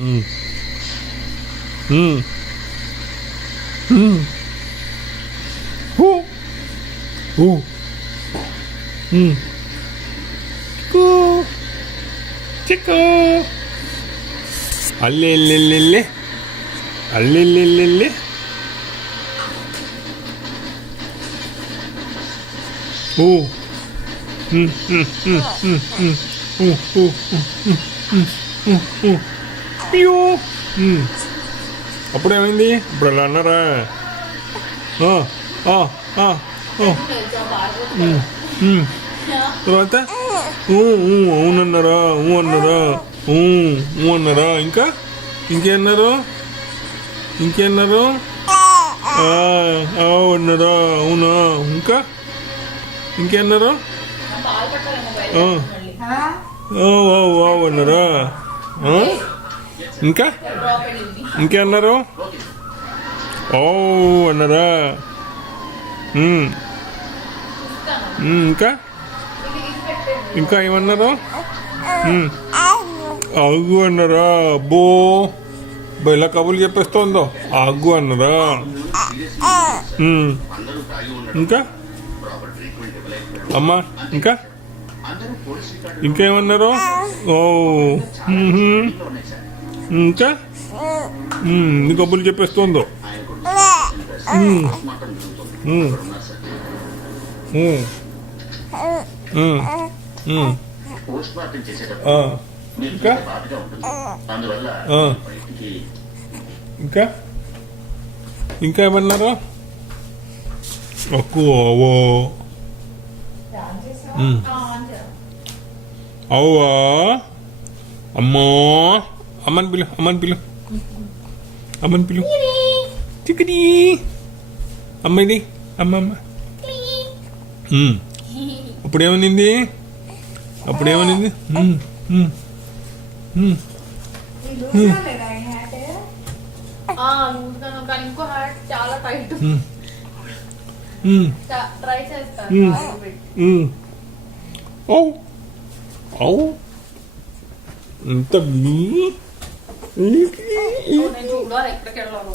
Mm. Mm. Mm. Ooh. Ooh. Mm. Chico. Chico. Allelelele. Allelelele. Ooh. Mm. Mm. Mm. Mm. Mm. Ooh. Ooh. Mm. Mm. Mm. Piu. Mm. అప్పుడేమైంది ఇప్పుడు అలా అన్నారా తర్వాత అవునన్నారా అన్నారా అన్నారా ఇంకేమన్నారు అన్నారా అవునా ఇంకేమన్నారు అన్నారా ఇంకేమన్నారు ఓ అన్నారా ఇంకా ఏమన్నారు ఆగు అన్నారా అబ్బో ఇలా కబుర్లు చెప్పేస్తోందో ఆగు అన్నారా ఇంకా అమ్మా ఇంకేమన్నారు ఓ ఇంకా నీ కబుర్లు చెప్పేస్తోందో ఇంకా ఏమన్నారా అక్కువ అవ్వా అమ్మో అమ్మని పిలు చిక్కడి అమ్మాయిది అమ్మ అప్పుడేమనింది చాలా టైట్ ట్రై చేస్తాను ఇంత ఎక్కడికి వెళ్ళాను